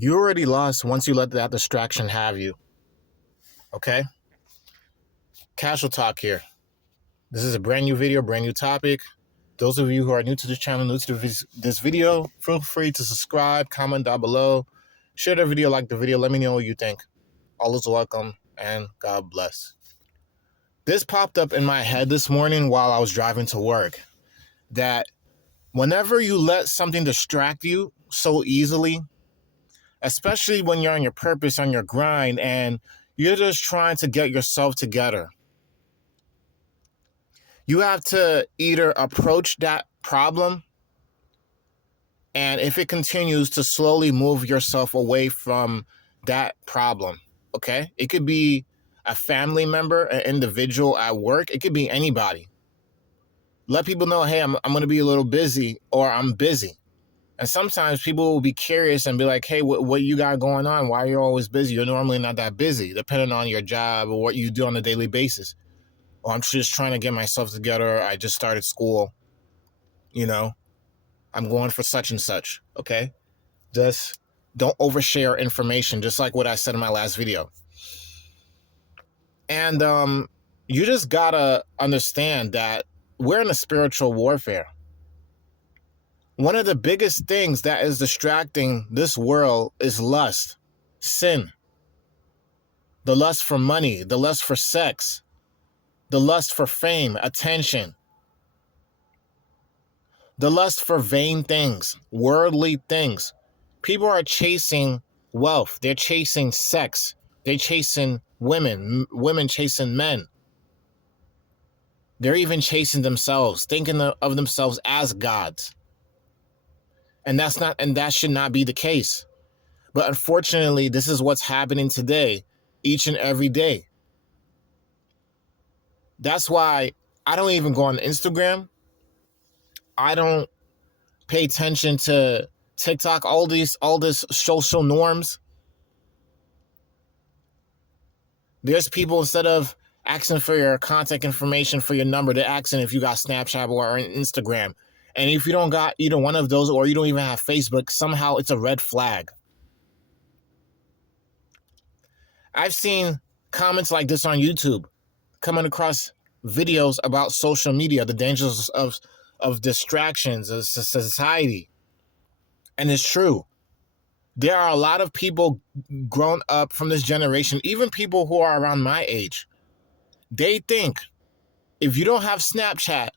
You already lost once you let that distraction have you. Okay? Casual talk here. This is a brand new video, brand new topic. Those of you who are new to this channel, new to this video, feel free to subscribe, comment down below, share the video, like the video. Let me know what you think. All is welcome, and God bless. This popped up in my head this morning while I was driving to work, that whenever you let something distract you so easily, especially when you're on your purpose, on your grind, and you're just trying to get yourself together, you have to either approach that problem, and if it continues, to slowly move yourself away from that problem, okay? It could be a family member, an individual at work. It could be anybody. Let people know, hey, I'm going to be a little busy, or I'm busy. And sometimes people will be curious and be like, hey, what you got going on? Why are you always busy? You're normally not that busy, depending on your job or what you do on a daily basis. Or I'm just trying to get myself together. I just started school. I'm going for such and such, okay? Just don't overshare information, just like what I said in my last video. And you just gotta understand that we're in a spiritual warfare. One of the biggest things that is distracting this world is lust, sin, the lust for money, the lust for sex, the lust for fame, attention, the lust for vain things, worldly things. People are chasing wealth. They're chasing sex. They're chasing women chasing men. They're even chasing themselves, thinking of themselves as gods. And that should not be the case. But unfortunately, this is what's happening today, each and every day. That's why I don't even go on Instagram. I don't pay attention to TikTok, all this social norms. There's people, instead of asking for your contact information, for your number, they're asking if you got Snapchat or Instagram. And if you don't got either one of those, or you don't even have Facebook, somehow it's a red flag. I've seen comments like this on YouTube, coming across videos about social media, the dangers of distractions, of society. And it's true. There are a lot of people grown up from this generation, even people who are around my age. They think if you don't have Snapchat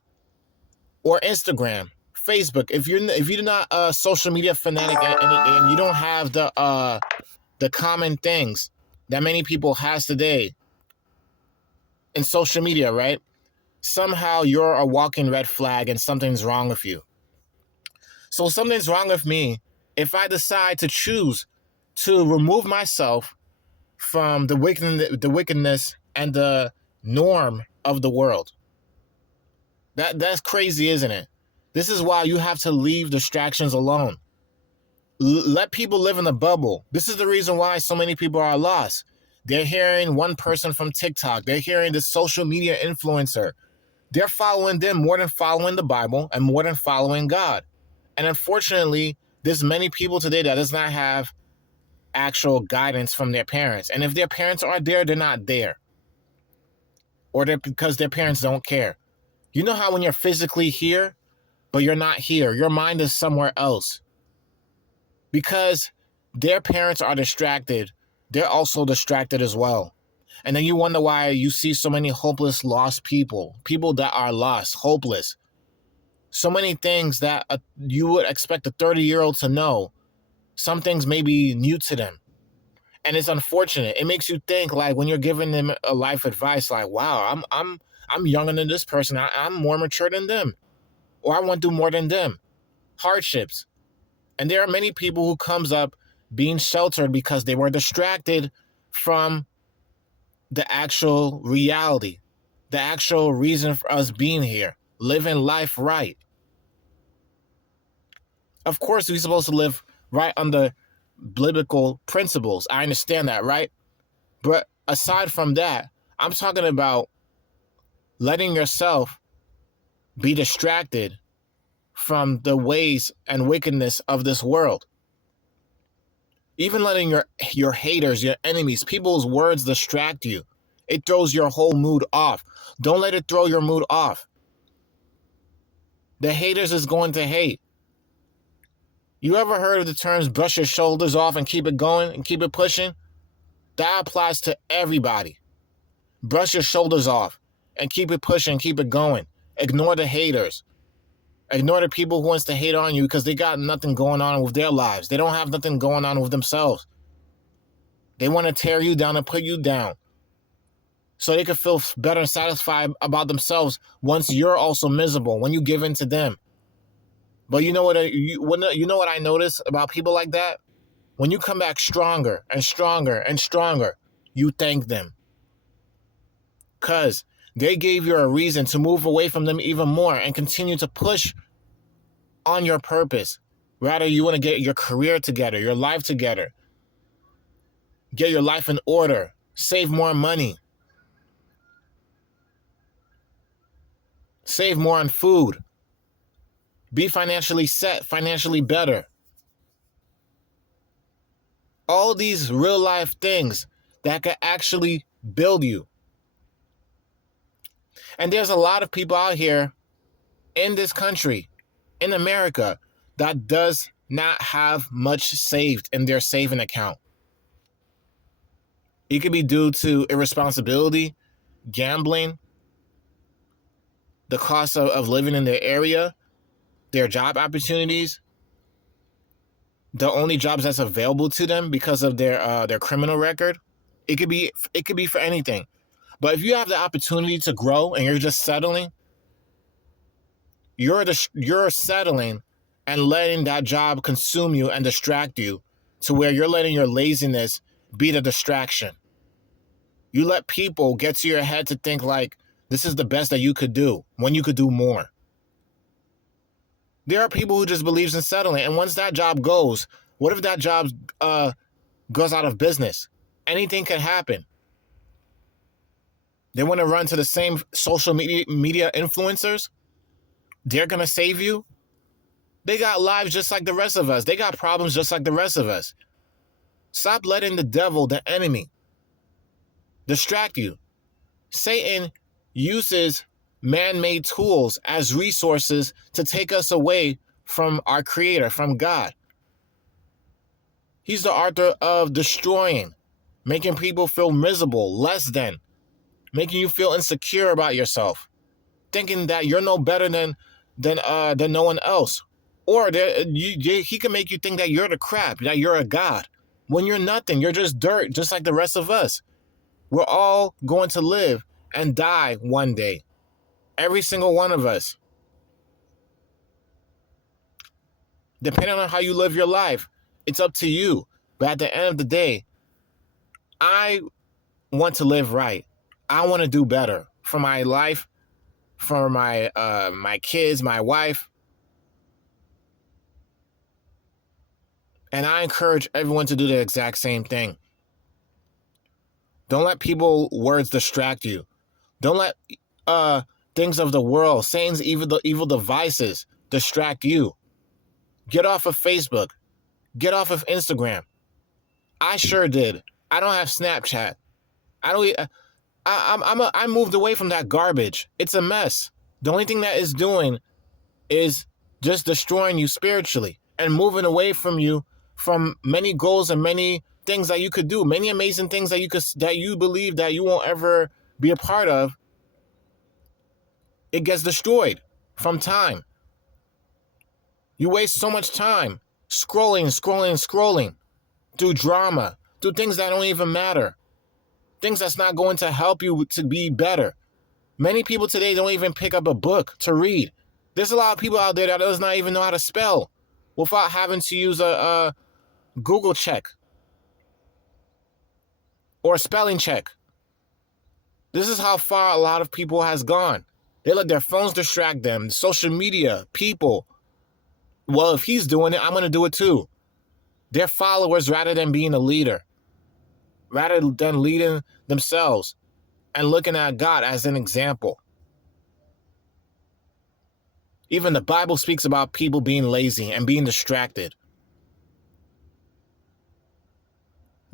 or Instagram, Facebook, if you're not a social media fanatic, and you don't have the common things that many people has today in social media, right? Somehow you're a walking red flag and something's wrong with you. So something's wrong with me if I decide to choose to remove myself from the wickedness and the norm of the world. That's crazy, isn't it? This is why you have to leave distractions alone. Let people live in a bubble. This is the reason why so many people are lost. They're hearing one person from TikTok. They're hearing this social media influencer. They're following them more than following the Bible and more than following God. And unfortunately, there's many people today that does not have actual guidance from their parents. And if their parents are there, they're not there. Or they're because their parents don't care. You know how when you're physically here, but you're not here, your mind is somewhere else. Because their parents are distracted, they're also distracted as well. And then you wonder why you see so many hopeless, lost people that are lost, hopeless. So many things that you would expect a 30-year-old to know. Some things may be new to them. And it's unfortunate. It makes you think, like, when you're giving them a life advice, like, wow, I'm younger than this person. I'm more mature than them. Or I want to do more than them. Hardships. And there are many people who comes up being sheltered because they were distracted from the actual reality, the actual reason for us being here, living life right. Of course, we're supposed to live right under biblical principles. I understand that, right? But aside from that, I'm talking about letting yourself be distracted from the ways and wickedness of this world. Even letting your haters, your enemies, people's words distract you. It throws your whole mood off. Don't let it throw your mood off. The haters is going to hate. You ever heard of the terms brush your shoulders off and keep it going and keep it pushing? That applies to everybody. Brush your shoulders off and keep it pushing, keep it going. Ignore the haters. Ignore the people who wants to hate on you because they got nothing going on with their lives. They don't have nothing going on with themselves. They want to tear you down and put you down so they can feel better and satisfied about themselves once you're also miserable, when you give in to them. But you know what I notice about people like that? When you come back stronger and stronger and stronger, you thank them. Because they gave you a reason to move away from them even more and continue to push on your purpose. Rather, you want to get your career together, your life together. Get your life in order. Save more money. Save more on food. Be financially set, financially better. All these real life things that could actually build you. And there's a lot of people out here in this country, in America, that does not have much saved in their saving account. It could be due to irresponsibility, gambling, the cost of living in their area, their job opportunities, the only jobs that's available to them because of their criminal record. It could be for anything. But if you have the opportunity to grow and you're just settling, you're settling and letting that job consume you and distract you to where you're letting your laziness be the distraction. You let people get to your head to think like this is the best that you could do when you could do more. There are people who just believes in settling, and once that job goes, what if that job goes out of business? Anything could happen. They want to run to the same social media influencers. They're going to save you. They got lives just like the rest of us. They got problems just like the rest of us. Stop letting the devil, the enemy, distract you. Satan uses man-made tools as resources to take us away from our Creator, from God. He's the author of destroying, making people feel miserable, less than, making you feel insecure about yourself, thinking that you're no better than no one else. Or he can make you think that you're the crap, that you're a god, when you're nothing. You're just dirt, just like the rest of us. We're all going to live and die one day. Every single one of us. Depending on how you live your life, it's up to you. But at the end of the day, I want to live right. I want to do better for my life, for my kids, my wife. And I encourage everyone to do the exact same thing. Don't let people's words distract you. Don't let things of the world, Satan's evil devices distract you. Get off of Facebook. Get off of Instagram. I sure did. I don't have Snapchat. I moved away from that garbage. It's a mess. The only thing that is doing is just destroying you spiritually and moving away from you from many goals and many things that you could do, many amazing things that you believe that you won't ever be a part of. It gets destroyed from time. You waste so much time scrolling through drama, through things that don't even matter, things that's not going to help you to be better. Many people today don't even pick up a book to read. There's a lot of people out there that does not even know how to spell without having to use a Google check or a spelling check. This is how far a lot of people has gone. They let their phones distract them, social media, people. Well, if he's doing it, I'm going to do it too. They're followers rather than being a leader, rather than leading themselves and looking at God as an example. Even the Bible speaks about people being lazy and being distracted.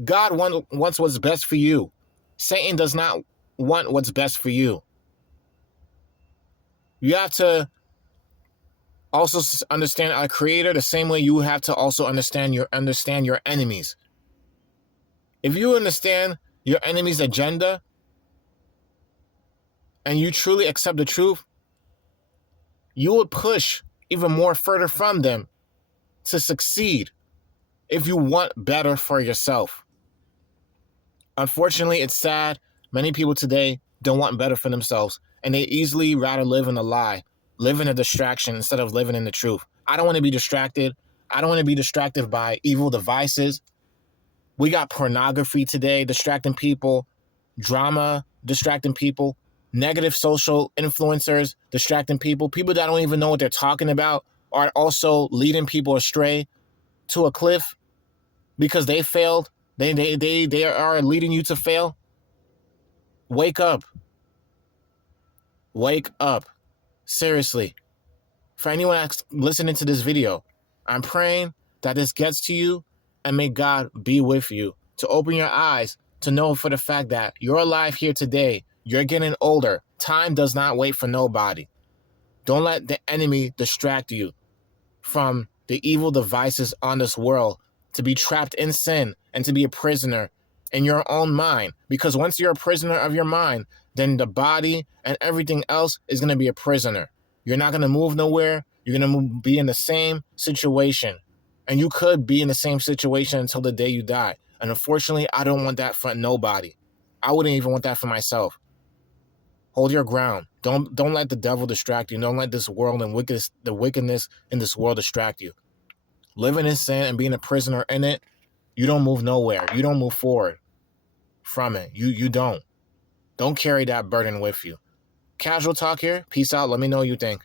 God wants what's best for you. Satan does not want what's best for you. You have to also understand our Creator the same way you have to also understand your enemies. If you understand your enemy's agenda and you truly accept the truth, you would push even more further from them to succeed if you want better for yourself. Unfortunately, it's sad. Many people today don't want better for themselves, and they easily rather live in a lie, live in a distraction instead of living in the truth. I don't want to be distracted. I don't want to be distracted by evil devices. We got pornography today distracting people, drama distracting people, negative social influencers distracting people, people that don't even know what they're talking about are also leading people astray to a cliff because they failed. They are leading you to fail. Wake up. Wake up. Seriously. For anyone that's listening to this video, I'm praying that this gets to you, and may God be with you to open your eyes to know for the fact that you're alive here today. You're getting older. Time does not wait for nobody. Don't let the enemy distract you from the evil devices on this world to be trapped in sin and to be a prisoner in your own mind. Because once you're a prisoner of your mind, then the body and everything else is going to be a prisoner. You're not going to move nowhere. You're going to be in the same situation. And you could be in the same situation until the day you die. And unfortunately, I don't want that for nobody. I wouldn't even want that for myself. Hold your ground. Don't let the devil distract you. Don't let this world and the wickedness in this world distract you. Living in sin and being a prisoner in it, you don't move nowhere. You don't move forward from it. You don't. Don't carry that burden with you. Casual talk here. Peace out. Let me know what you think.